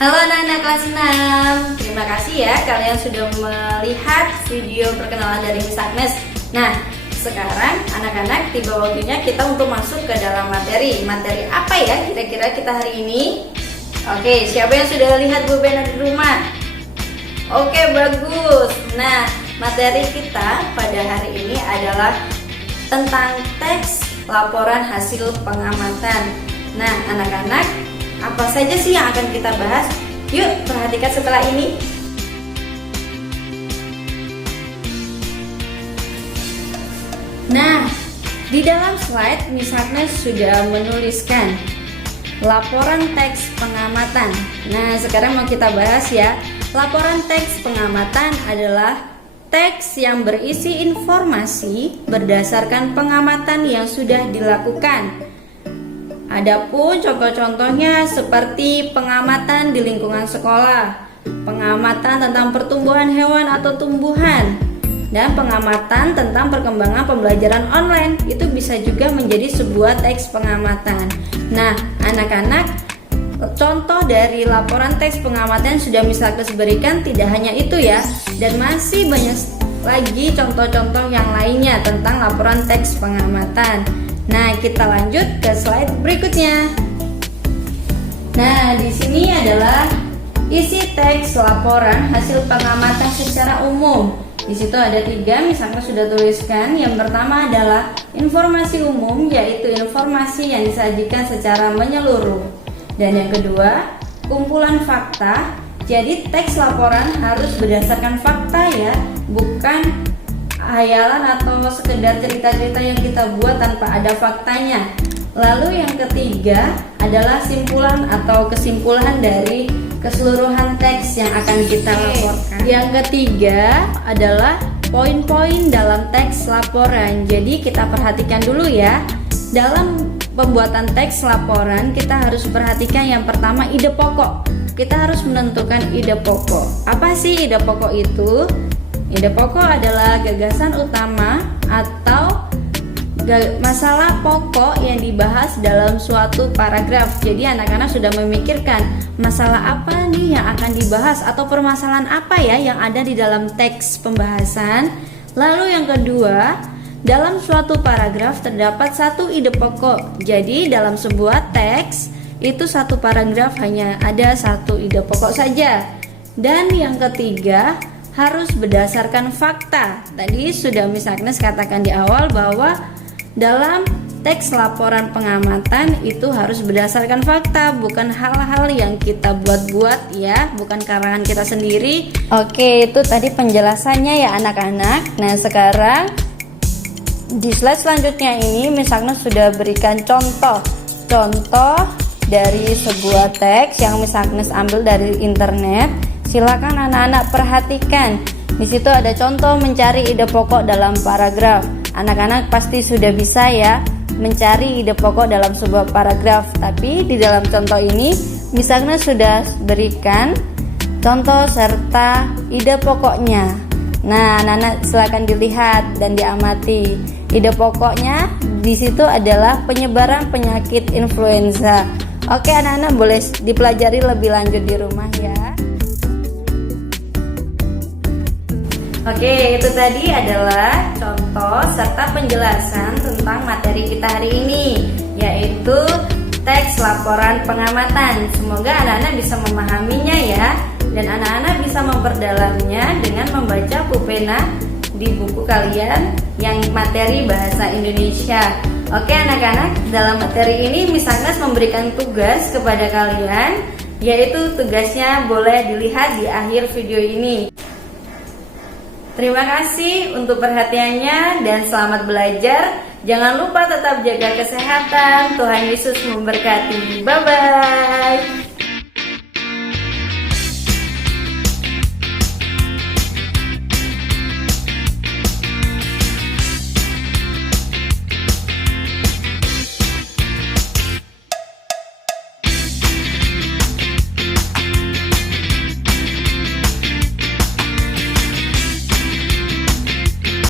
Halo anak-anak kelas 6. Terima kasih ya kalian sudah melihat video perkenalan dari Miss Agnes. Nah, sekarang anak-anak tiba waktunya kita untuk masuk ke dalam materi. Materi apa ya kira-kira kita hari ini? Oke, siapa yang sudah lihat Bu Bena di rumah? Oke, bagus. Nah, materi kita pada hari ini adalah tentang teks laporan hasil pengamatan. Nah, anak-anak, apa saja sih yang akan kita bahas? Yuk, perhatikan setelah ini. Nah, di dalam slide Miss Agnes sudah menuliskan laporan teks pengamatan. Nah, sekarang mau kita bahas ya. Laporan teks pengamatan adalah teks yang berisi informasi berdasarkan pengamatan yang sudah dilakukan. Adapun contoh-contohnya seperti pengamatan di lingkungan sekolah, pengamatan tentang pertumbuhan hewan atau tumbuhan, dan pengamatan tentang perkembangan pembelajaran online. Itu bisa juga menjadi sebuah teks pengamatan. Nah, anak-anak, contoh dari laporan teks pengamatan sudah Miss Agnes berikan, tidak hanya itu ya, dan masih banyak lagi contoh-contoh yang lainnya tentang laporan teks pengamatan. Nah, kita lanjut ke slide berikutnya. Nah, di sini adalah isi teks laporan hasil pengamatan secara umum. Di situ ada 3, misalnya sudah tuliskan. Yang pertama adalah informasi umum, yaitu informasi yang disajikan secara menyeluruh. Dan yang kedua, kumpulan fakta. Jadi teks laporan harus berdasarkan fakta ya, bukan hayalan atau sekedar cerita-cerita yang kita buat tanpa ada faktanya. Lalu yang ketiga adalah simpulan atau kesimpulan dari keseluruhan teks yang akan kita laporkan. Yang ketiga adalah poin-poin dalam teks laporan. Jadi kita perhatikan dulu ya. Dalam pembuatan teks laporan kita harus perhatikan yang pertama ide pokok. Kita harus menentukan ide pokok. Apa sih ide pokok itu? Ide pokok adalah gagasan utama atau masalah pokok yang dibahas dalam suatu paragraf. Jadi anak-anak sudah memikirkan masalah apa nih yang akan dibahas atau permasalahan apa ya yang ada di dalam teks pembahasan. Lalu yang kedua, dalam suatu paragraf terdapat satu ide pokok. Jadi dalam sebuah teks itu satu paragraf hanya ada satu ide pokok saja. Dan yang ketiga, harus berdasarkan fakta. Tadi sudah Miss Agnes katakan di awal bahwa dalam teks laporan pengamatan itu harus berdasarkan fakta, bukan hal-hal yang kita buat-buat ya, bukan karangan kita sendiri. Oke, itu tadi penjelasannya ya anak-anak. Nah, sekarang di slide selanjutnya ini Miss Agnes sudah berikan contoh dari sebuah teks yang Miss Agnes ambil dari internet. Silakan anak-anak perhatikan. Di situ ada contoh mencari ide pokok dalam paragraf. Anak-anak pasti sudah bisa ya mencari ide pokok dalam sebuah paragraf. Tapi di dalam contoh ini Miss Agnes sudah berikan contoh serta ide pokoknya. Nah, anak-anak silakan dilihat dan diamati. Ide pokoknya di situ adalah penyebaran penyakit influenza. Oke, anak-anak boleh dipelajari lebih lanjut di rumah ya. Oke, itu tadi adalah contoh serta penjelasan tentang materi kita hari ini, yaitu teks laporan pengamatan. Semoga anak-anak bisa memahaminya ya, dan anak-anak bisa memperdalamnya dengan membaca pupena di buku kalian yang materi bahasa Indonesia. Oke anak-anak, dalam materi ini Miss Agnes memberikan tugas kepada kalian, yaitu tugasnya boleh dilihat di akhir video ini. Terima kasih untuk perhatiannya dan selamat belajar. Jangan lupa tetap jaga kesehatan. Tuhan Yesus memberkati. Bye-bye.